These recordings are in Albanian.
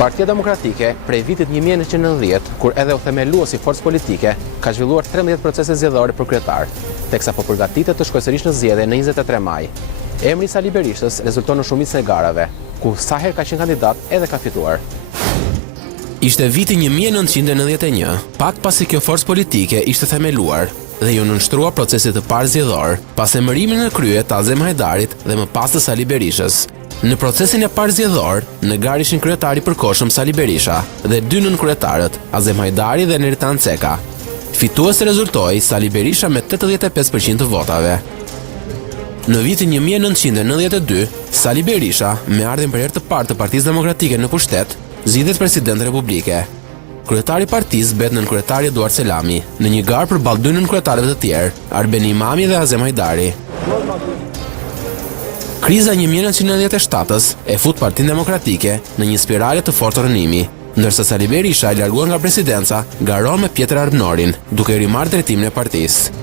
Partia Demokratike, prej vitit 1990, kur edhe u themeluar si forcë politike, ka zhvilluar 13 procese zgjedhore për kryetar, teksa po përgatitet të shkojsërisht në zgjedhje në 23 maj. Emri i Sali Berishës rezulton në shumicën e garave, ku sa herë ka qenë kandidat edhe ka fituar. Ishte viti 1991, pak pasi kjo forcë politike ishte themeluar dhe ju nënshtrua procesit të parë zgjedhor, pas emërimit në krye të Azem Hajdarit dhe më pas të Sali Berishës. Në procesin e parë zgjedhor, në garë ishin kryetari i përkohshëm Sali Berisha dhe dy nënkryetarët, Azem Hajdari dhe Neritan Ceka. Fitues rezultoi Sali Berisha me 85% të votave. Në vitin 1992, Sali Berisha, me ardhjen për herë të parë të Partisë Demokratike në pushtet, zgjidhet president republike. Kryetari i partisë bet nënkryetari Eduard Selami, në një garë përballë dy nënkryetarëve të tjerë, Arbeni Imami dhe Azem Hajdari. Kriza 1997-s e fut Partinë Demokratike në një spirale të fortë rënimi, ndërsa Sali Berisha e larguar nga presidenca, garon me Pjetër Arbnorin, duke rimarrë drejtimin e partisë.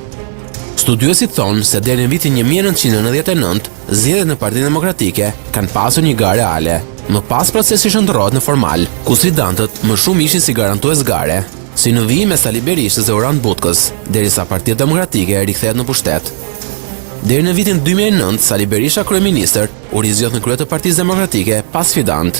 Studiuesit thonë se deri në vitin 1999, zgjedhjet në Partinë Demokratike kanë pasur një garë reale. Më pas procesi shndërrohet në formal, ku sfidantët më shumë ishin si garantues gare, si në vijim me Sali Berishës dhe Orhan Butkës, derisa Partia Demokratike rikthehet në pushtet. Deri në vitin 2009, Sali Berisha kryeministër u rizgjodh në krye të Partisë Demokratike pas sfidant.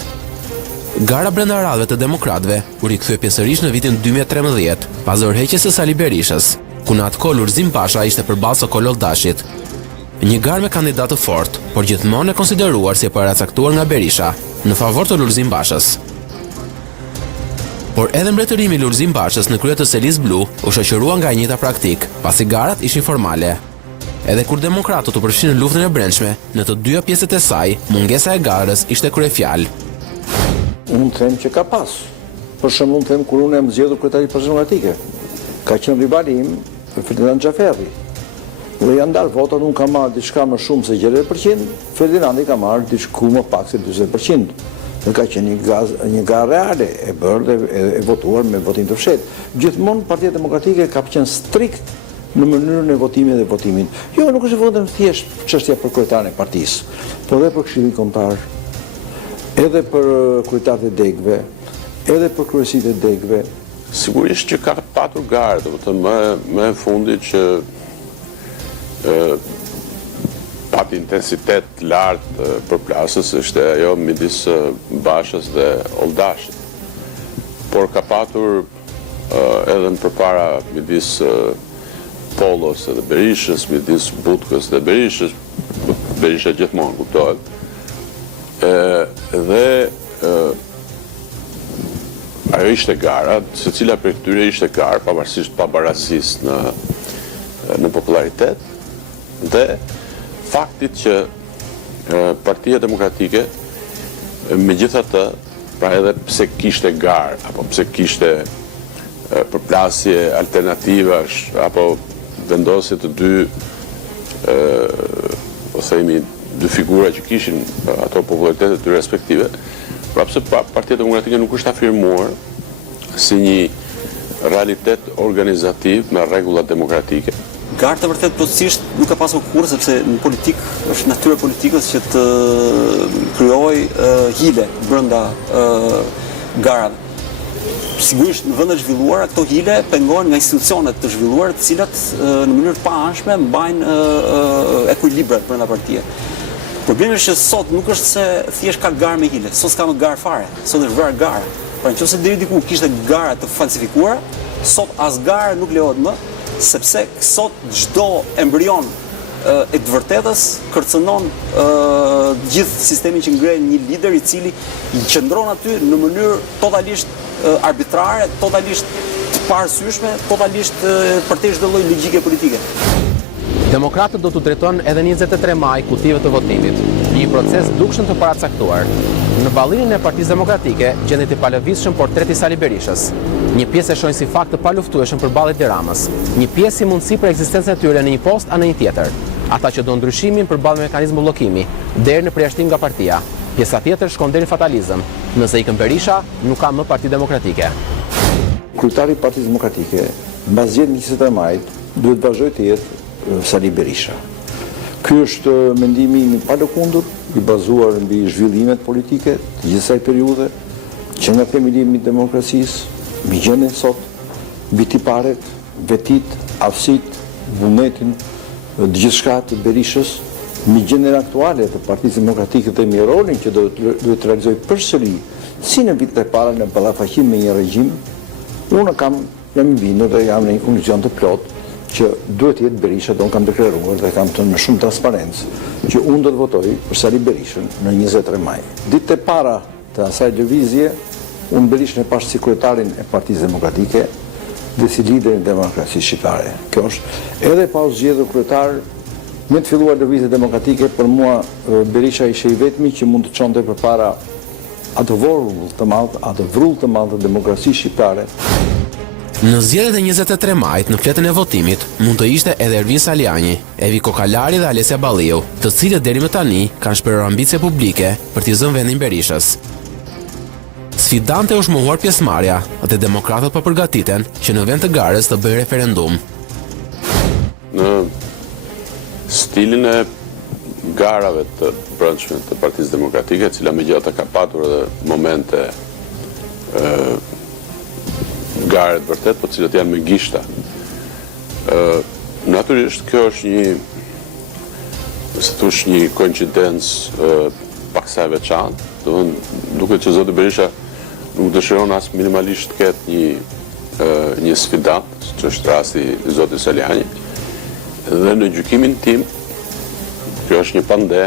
Gara brenda radhëve të demokratëve u rikthye pjesërisht në vitin 2013, pas dorëheqjes së Sali Berishës, ku në atë kohë Lulzim Basha ishte përballë Sokol Oldashit. Një garë me kandidat të fortë, por gjithmonë e konsideruar si e paracaktuar nga Berisha, në favor të Lulzim Bashës. Por edhe mbretërimi i Lulzim Bashës në krye të Selis Blu u shoqërua nga e njëjta praktik, pasi garat ishin formale. Edhe kur demokratët u përfshin në luftën e brendshme, në të dyja pjesët e saj, mungesa e garës ishte kryefjalë. Unë them që ka pas. Për shembull, them kur unë jam zgjedhur kryetari i Partisë Demokratike, ka qenë rivali im Ferdinand Xhaferri. Dhe janë dalë votat, unë kam marrë diçka më shumë se 60%, Ferdinandi ka marrë diçku më pak se 40%. Dhe ka qenë një garë reale, e bërë dhe e votuar me votim të fshehtë. Gjithmonë Partia Demokratike ka qenë strikt në mënyrën e votimit dhe votimin. Jo, nuk është vetëm thjesht çështja për kryetarin e partisë, por edhe për këshillin kombëtar, edhe për kryetarët e degëve, edhe për kryesitë e degëve. Sigurisht që ka patur garë, domethënë më e fundit që pati intensitet lartë përplasës është ajo midis Bashës dhe Oldashit. Por ka patur edhe më përpara midis Pollos dhe Berishës, midis Butkës dhe Berishës, Berisha gjithmonë kuptohet. Ajo ishte gara, secila prej këtyre ishte garë, pavarësisht pabarasisë në popularitet, dhe faktit që Partia Demokratike, megjithatë, pra edhe pse kishte garë, apo pse kishte përplasje alternativash, apo vendosje të dy figura që kishin ato popularitetet të respektive, prapse Partia Demokratike nuk është afirmuar si një realitet organizativ me rregullat demokratike. Garë të vërtet plotësisht nuk ka pasur kurrë, sepse në politik është natyrë e politikës që të krijojë hile brenda garave. Sigurisht në vende të zhvilluara këto hile pengohen nga institucionet të zhvilluara, të cilat në mënyrë të paanshme mbajnë ekuilibrat brenda partie. Problemi është që sot nuk është se thjesht ka garë me hile, sot s'ka më garë fare, sot është vrarë garë. Pra nëse deri diku kishte gara të falsifikuara, sot as garë nuk lejohet më, sepse sot çdo embrion e të vërtetës kërcënon gjithë sistemin që ngren një lider i cili i qëndron aty në mënyrë totalisht arbitrare, totalisht të parësyeshme, totalisht përtej çdo lloj logjike politike. Demokratët do të drejtojnë edhe 23 maj kutive të votimit, një proces dukshëm të paracaktuar. Në ballirin e Partisë Demokratike gjendet i palëvizshëm portreti i Sali Berishës. Një pjesë e shohin si fakt të paluftueshëm përballë Tiranës, një pjesë si mundësi për ekzistencën e tyre në një post a në një tjetër. Ata që do ndryshimin përballë mekanizmit bllokimi, deri në përjashtim nga partia. Pjesa tjetër shkon deri në fatalizëm. Nëse ikën Berisha, nuk ka më Parti Demokratike. Kryetari i Partisë Demokratike, mbas zgjedhjeve 23 majit, duhet vazhdojë të jetë Sali Berisha. Ky është mendimi im i palëkundur, i bazuar mbi zhvillimet politike të gjithë kësaj periudhe, që nga themelimi i demokracisë, mi gjene sot, bitiparet, vetit, aftësit, vullnetin, gjithçka të Berishës, mi gjener aktuale të Partisë Demokratike dhe mi rolin që duhet të realizoj përsëri, si në vitet e para në ballafaqim me një regjim, unë jam i bindur dhe jam në një konkluzion të plot që duhet jetë Berisha, do në kam deklaruar dhe kam të në shumë transparencë, që unë do të votoj për Sali Berishën në 23 maj. Ditët e para të asaj lëvizje, unë Berishën e pash si kryetarin e Partisë Demokratike dhe si liderin e demokracisë shqiptare. Kjo është edhe pa u zgjedhur kryetar, me të filluar lëvizje demokratike, për mua Berisha ishte i vetmi që mund të çonte përpara atë vull të madh të demokracisë shqiptare. Në zgjedhjet e 23 majit në fletën e votimit mund të ishte edhe Ervin Saliani, Evi Kokalari dhe Alesja Balliu, të cilët deri më tani kanë shprehur ambicie publike për t'i zënë vendin Berishës. Sfidante është mohuar pjesëmarrja dhe demokratët po përgatiten që në vend të garës të bëjë referendum. Në stilin e garave të brendshme të Partisë Demokratike, cila megjithatë ka patur edhe momente garet vërtet, po cilët janë me gishta. Natyrisht kjo është një koincidencë paksa e veçantë, duket që zoti Berisha nuk dëshiron as minimalisht të ketë një sfidant, që është rasti i zotit Saliani, dhe në gjykimin tim, kjo është një pande,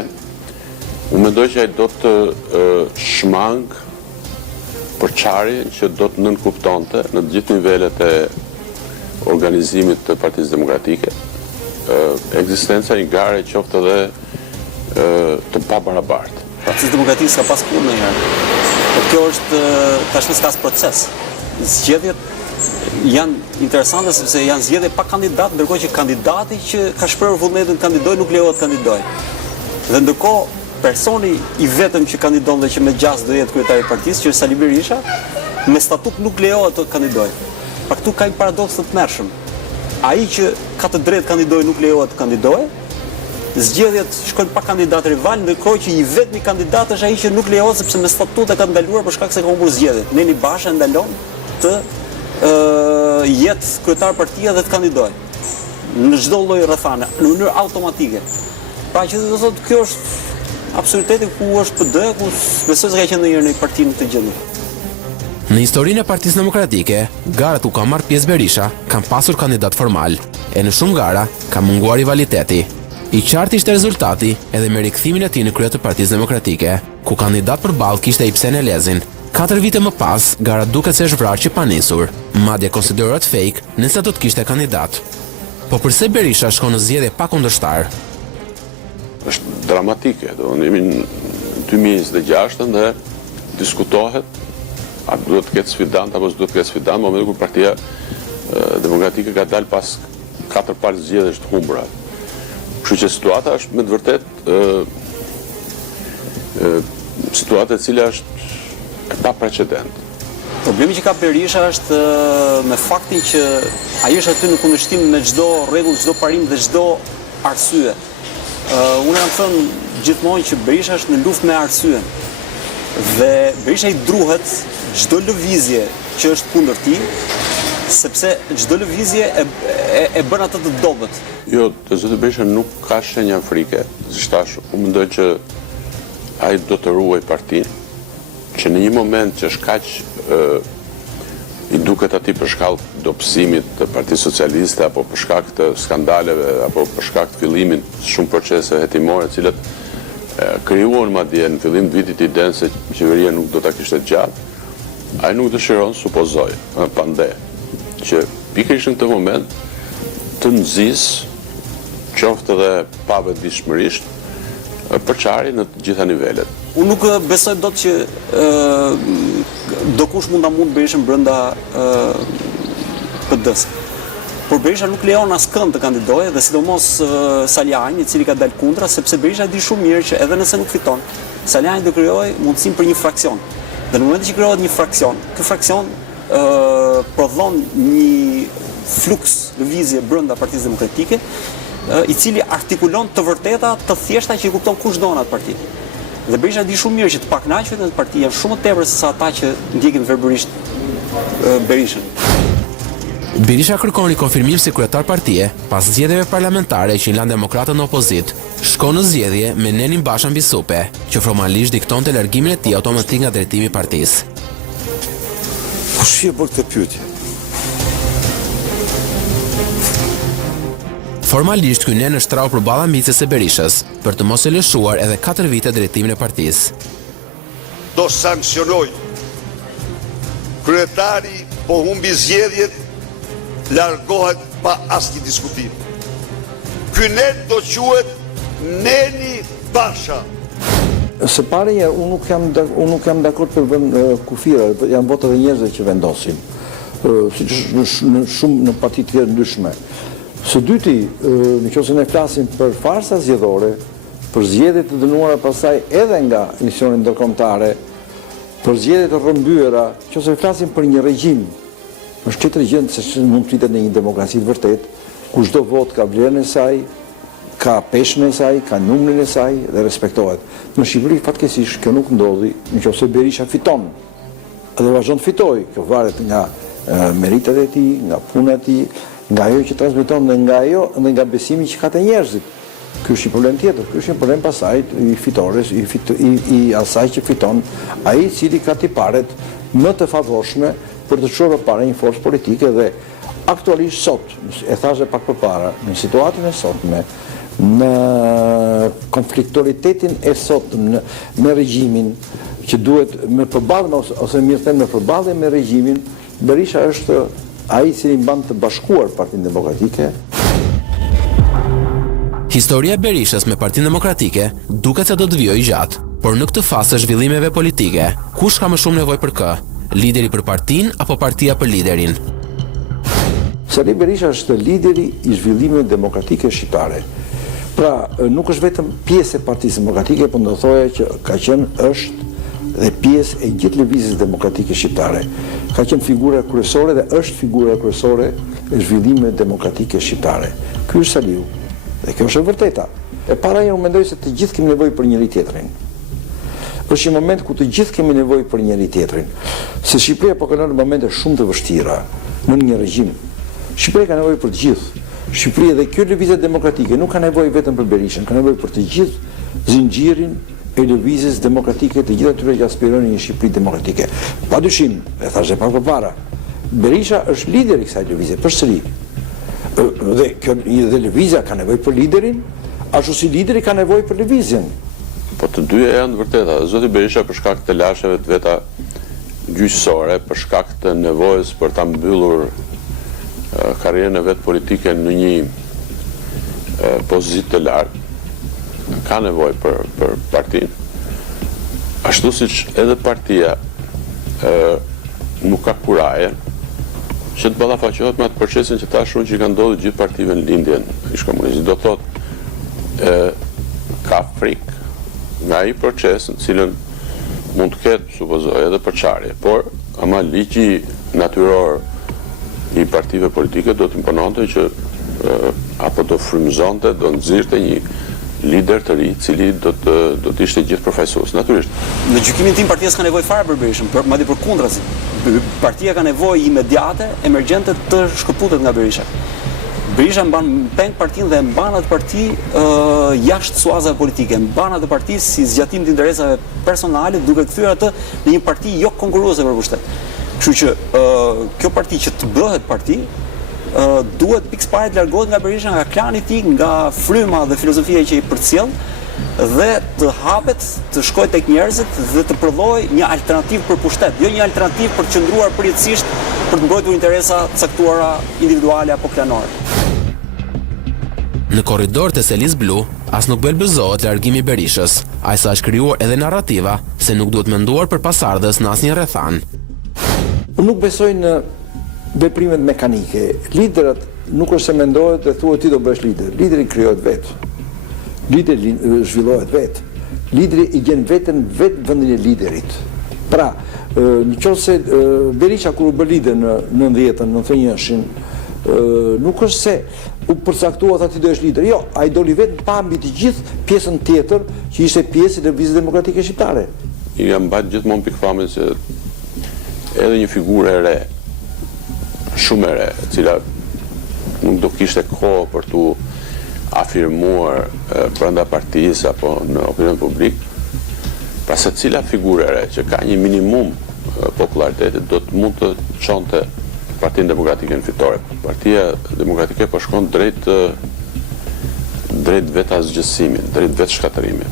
unë mendoj që ai do të shmang për çari që do të nënkuptonte në të gjithë nivelet e organizimit të Partisë Demokratike ekzistenca një gare qoftë edhe të pabarabartë. Partisë Demokratikës ka pas punë ndonjëherë. Por kjo është tashmë s'ka proces. Zgjedhjet janë interesante sepse janë zgjedhje pa kandidat, ndërkohë që kandidati që ka shprehur vullnetin të kandidojë nuk lejohet të kandidojë. Dhe ndërkohë personi i vetëm që kandidon dhe që me gjas do jetë kryetari i partisë, që është Sali Berisha, me statut nuk lejohet të kandidojë. Pra këtu ka një paradoks të tmerrshëm. Ai që ka të drejtë kandidojë nuk lejohet të kandidojë. Zgjedhjet shkojnë pa kandidat rival, ndërkohë që i vetmi kandidat është ai që nuk lejohet sepse me statut e ka ndaluar për shkak se ka humbur zgjedhjet. Neli Basha ndalon të jetë kryetar partia dhe të kandidojë në çdo lloj rrethane, në mënyrë automatike. Pra që do thotë kjo është absoluteti ku është PD, ku besoj se ka qenë ndonjëherë në parti në këtë gjendje. Në historinë e Partisë Demokratike, garat ku ka marrë pjesë Berisha kanë pasur kandidat formal, e në shumë gara ka munguar rivaliteti. I qartë ishte rezultati edhe me rikthimin e tij në krye të Partisë Demokratike, ku kandidat përballë kishte Ibsen Elezin. 4 vite më pas, gara duket se është vrarë që pa nisur, madje konsiderohet fake nëse do të kishte kandidat. Po përse Berisha shkon në zgjedhje pa kundërshtar? Është dramatike, jemi në 2026 dhe diskutohet a duhet të ketë sfidant apo s'duhet të ketë sfidant, në momentin kur Partia Demokratike ka dalë pas 4 palë zgjedhjesh të humbura. Kështu që situata është me të vërtetë situata e cila është e pa precedent. Problemi që ka Berisha është me faktin që ai është aty në kundërshtim me çdo rregull, çdo parim dhe çdo arsye. Unë kam thënë gjithmonë që Berisha është në luftë me arsyen. Dhe Berisha i druhet çdo lëvizje që është kundër tij, sepse çdo lëvizje e bën atë të dobët. Jo, të zoti Berisha nuk ka shenja frike. Si thash, unë mendoj që ai do të ruaj partinë, që në një moment që është kaq i duket atij për shkak të dobësimit të Partisë Socialiste apo për shkak të skandaleve apo për shkak të fillimit të shumë procese hetimore, të cilat krijuan madje në fillim të vitit idenë se qeveria nuk do ta kishte gjatë, ai nuk dëshiron, supozoj, pande, që pikërisht në këtë moment të nxis qoftë edhe pa vetëdijshmërisht përçarje në të gjitha nivelet. Unë nuk besoj dot që dokush mund ta mund Berishën brenda PD-s. Por Berisha nuk lejon askënd të kandidojë dhe sidomos Saliani, i cili ka dalë kundra, sepse Berisha di shumë mirë që edhe nëse nuk fiton, Saliani do krijojë mundësinë për një fraksion. Dhe në momentin që krijohet një fraksion, ky fraksion prodhon një fluks lëvizje brenda Partisë Demokratike, i cili artikulon të vërteta të thjeshta që i kupton kushdo në atë parti. Dhe Berisha di shumë mirë që të pakënaqësit në parti janë shumë të tepër se sa ata që ndjekin verbërisht Berishën. Berisha kërkoni konfirmim si kryetar partie pas zgjedhjeve parlamentare që i lanë demokratët në opozit, shko në zgjedhje me Nenin Basha mbi supe, që formalisht diktonte largimin e tij automatik nga drejtimi i partisë. Kush je për këtë pyetje? Formalisht ky nen është trau përballa micës së Berishës për të mos e lëshuar edhe 4 vite drejtimin e partisë. Do sankcionoj. Kryetari po humbi zgjedhjet, largohet pa asnjë diskutim. Ky nen do quhet Neni Basha. Së pari, unë nuk jam dakord për vend kufira, janë votat e njerëzve që vendosin, siç në parti të tjera ndryshme. Së dyti, nëse ne flasim për farsa zgjedhore, për zgjedhje të dënuara pastaj edhe nga misione ndërkombëtare, për zgjedhje të rrëmbyera, nëse flasim për një regjim, është tjetër gjë se mund të flitet në një demokraci të vërtet, ku çdo vot ka vlerën e saj, ka peshën e saj, ka numrin e saj dhe respektohet. Në Shqipëri fatkeqësisht kjo nuk ndodhi, nëse Berisha fiton dhe vazhdon të fitojë, kjo varet nga meritat e tij, nga puna e tij, nga ajo që transmeton dhe nga ajo dhe nga besimi që ka te njerëzit. Ky është një problem tjetër, ky është një problem pasaj i fitores, i asaj që fiton, ai i cili ka tiparet më të favorshme për të çuar përpara një forcë politike dhe aktualisht sot, e thashë pak përpara, në situatën e sotme, në konfliktoritetin e sotëm me regjimin që duhet me përballje ose mirë them me përballje me regjimin, Berisha është ai i cili mban të bashkuar Partinë Demokratike. Historia e Berishës me Partinë Demokratike duket se do të vijojë gjatë, por në këtë fazë të zhvillimeve politike, kush ka më shumë nevojë për kë? Lideri për partinë apo partia për liderin? Sali Berisha është lideri i zhvillimeve demokratike shqiptare. Pra, nuk është vetëm pjesë e Partisë Demokratike, por do thoya që ka qenë është dhe pjesë e gjithë lëvizjes demokratike shqiptare. Ka qenë figura kryesore dhe është figura kryesore e zhvillimeve demokratike shqiptare. Ky është Saliu. Dhe kjo është e vërteta. E para unë mendoj se të gjithë kemi nevojë për njëri tjetrin. Është një moment ku të gjithë kemi nevojë për njëri tjetrin. Se Shqipëria po kalon momente shumë të vështira në një regjim. Shqipëria ka nevojë për të gjithë. Shqipëria dhe kjo lëvizje demokratike nuk ka nevojë vetëm për Berishën, ka nevojë për të gjithë zinxhirin e lëvizjes demokratike të gjithë atyre që aspirojnë një Shqipëri demokratike. Padyshim, e thashë pak përpara, Berisha është lideri i kësaj lëvizje përsëri. Dhe lëvizja ka nevojë për liderin, ashtu si lideri ka nevojë për lëvizjen. Po të dyja janë të vërteta. Zoti Berisha për shkak të lasheve të veta gjyqësore, për shkak të nevojës për ta mbyllur karrierën e vet politike në një pozitë të lartë, ka nevojë për partinë. Ashtu siç edhe partia nuk ka kuraje që të ballafaqohet me atë procesin që tashun që kanë ndodhur gjithë partive në lindjen e ish-komunizmit. Do thotë ka frikë nga ai proces në cilën mund të ketë, supozoj, edhe përçarje, por ama ligji natyror i partive politike do të impononte që apo do frymëzonte, do nxirrte një lider të ri, i cili do të ishte gjithë përfaqësues, natyrisht. Në gjykimin tim partia s'ka nevojë fare për Berishën, madje përkundrazi. Partia ka nevojë imediate, emergjente të shkëputet nga Berisha. Berisha mban peng partinë dhe mban atë parti jashtë suazave politike, mban atë parti si zgjatim të interesave personale, duke kthyer atë në një parti jo konkurruese për pushtet. Kështu që kjo parti që të bëhet parti duhet pikëparë të largohet nga Berisha, nga klani i tij, nga fryma dhe filozofia që i përcjell dhe të hapet, të shkojë tek njerëzit dhe të prodhojë një alternativë për pushtet, jo një alternativë për të qëndruar përjetësisht për të mbrojtur interesa caktuara individuale apo klanore. Në korridor të Selis Blu, as nuk belbezohet largimi i Berishës, aq sa është krijuar edhe narrativa se nuk duhet menduar për pasardhës në asnjë rrethan. Unë nuk besoj në veprimet mekanike. Liderat nuk është se mendohet dhe thuhet ti do bësh lider. Lideri krijohet vetë. Lideri zhvillohet vetë. Lideri i gjen veten vetë vendin e liderit. Pra, nëse Berisha kur u bë lider në 90-ën, në 91-shin, nuk është se u përcaktuat aty do është lider. Jo, ai doli vetëm pa mbi të gjithë pjesën tjetër që ishte pjesë e Lëvizjes Demokratike Shqiptare. Jam mbajt gjithmonë pikëfamin se edhe një figurë e re, shumë e re, e cila nuk do kishte kohë për tu afirmuar brenda partisë apo në opinion publik, pra se cila figurë e re që ka një minimum populariteti do të mund të çonte Partinë Demokratike në fitore. Partia Demokratike po shkon drejt vetë asgjësimit, drejt vetë shkatërimit.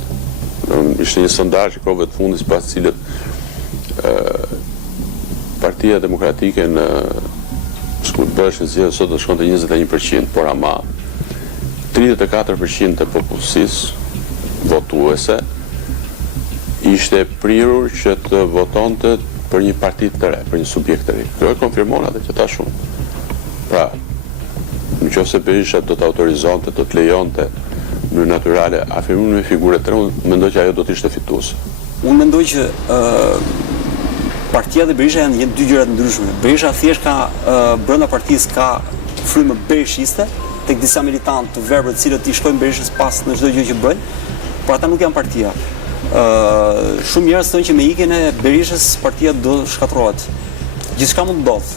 Ishte një sondazh i kohëve të fundit pas cilët Partia Demokratike në bëhesh në zgjedhje sot do shkonte 21%, por ama 34% të popullsisë votuese ishte prirur që të votonte për një parti të re, për një subjekt të ri. Kjo e konfirmon atë që tash unë. Pra, nëse Berisha do të autorizonte, do të lejonte në natyrale afirmimin me figurë të re, unë mendoj që ajo do të ishte fituese. Unë mendoj që partia dhe Berisha janë dy gjëra të ndryshme. Berisha thjesht ka brenda partisë ka frymë berishiste, tek disa militantë të verbër të cilët i shkojnë Berishës pas në çdo gjë që bëjnë, por ata nuk janë partia. Shumë njerëz thonë që me ikjen e Berishës partia do shkatërrohet. Gjithçka mund të ndodhë.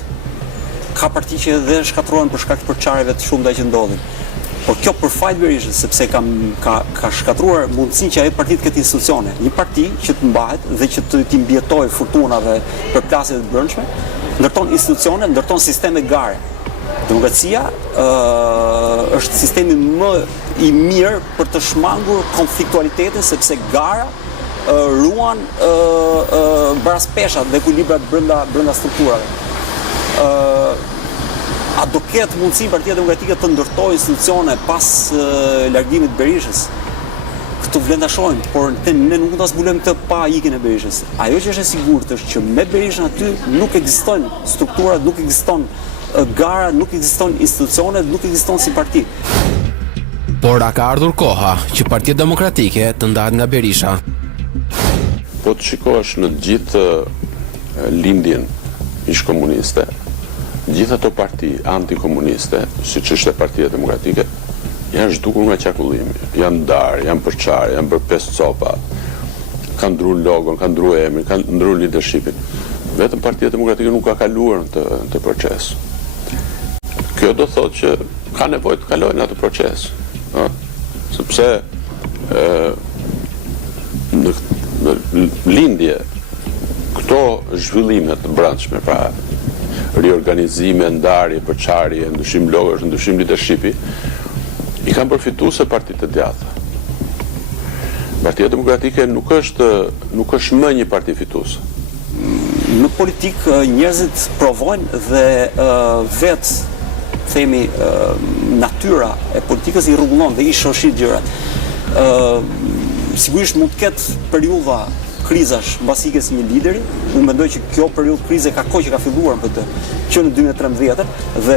Ka parti që edhe shkatërrohen për shkak të përçarjeve të shumta që ndodhin. Por kjo për fajt Berishës, sepse ka shkatëruar mundësinë që ajo parti të ketë institucione. Një parti që të mbahet dhe që të mbijetojë fortunave për plasjeve të brendshme, ndërton institucione, ndërton sisteme gare. Demokracia është sistemi më i mirë për të shmangur konfliktualitetin, sepse gara ruan baraspeshat dhe ekuilibrat brenda strukturave. A do ketë mundësi Partia Demokratike të ndërtojë institucione pas largimit të Berishës? Këtë vlen ta shohim, por ne nuk do ta zbulojmë këtë pa ikjen e Berishës. Ajo që është e sigurt është që me Berishën aty nuk ekzistojnë strukturat, nuk ekziston gara, nuk ekziston institucione, nuk ekziston si parti. Por a ka ardhur koha që Partia Demokratike të ndahet nga Berisha? Po të shikosh në gjithë lindjen ish-komuniste, gjithë ato parti antikomuniste, siç është Partia Demokratike, janë zhdukur nga qarkullimi, janë ndarë, janë përçarë, janë bërë 5 copa, kanë ndruar logon, kanë ndruar emrin, kanë ndruar leadershipin. Vetëm Partia Demokratike nuk ka kaluar në të proces. Kjo do thotë që ka nevojë të kalojë në atë proces, sepse në lindje këto zhvillime të brendshme, pra riorganizime, ndarje, përçarje, ndryshim logosh, ndryshim leadershipi, i kanë përfituese partitë të djatha. Partia Demokratike nuk është më një parti fituese. Në politik njerëzit provojnë dhe vetë themi natyra e politikës i rregullon dhe i shoshit gjërat. Sigurisht mund të ketë periudha krizash mbas ikjes së një lideri. Unë mendoj që kjo periudhë krize ka kohë që ka filluar për të që në 2013 dhe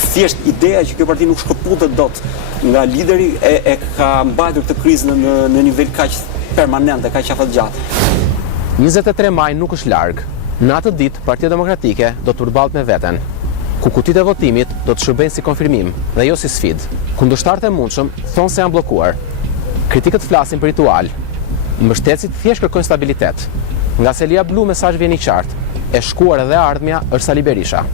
thjesht ideja që kjo parti nuk shkëputet dot nga lideri e ka mbajtur këtë krizë në nivel kaq permanent dhe kaq afatgjatë. 23 maj nuk është larg. Në atë ditë Partia Demokratike do të përballet me veten, ku kutitë e votimit do të shërbejnë si konfirmim dhe jo si sfidë. Kundërshtarët e mundshëm thonë se janë bllokuar. Kritikët flasin për ritual. Mbështetësit thjesht kërkojnë stabilitet. Nga Selia Blu mesazhi vjen i qartë. E shkuar dhe ardhmja është Sali Berisha.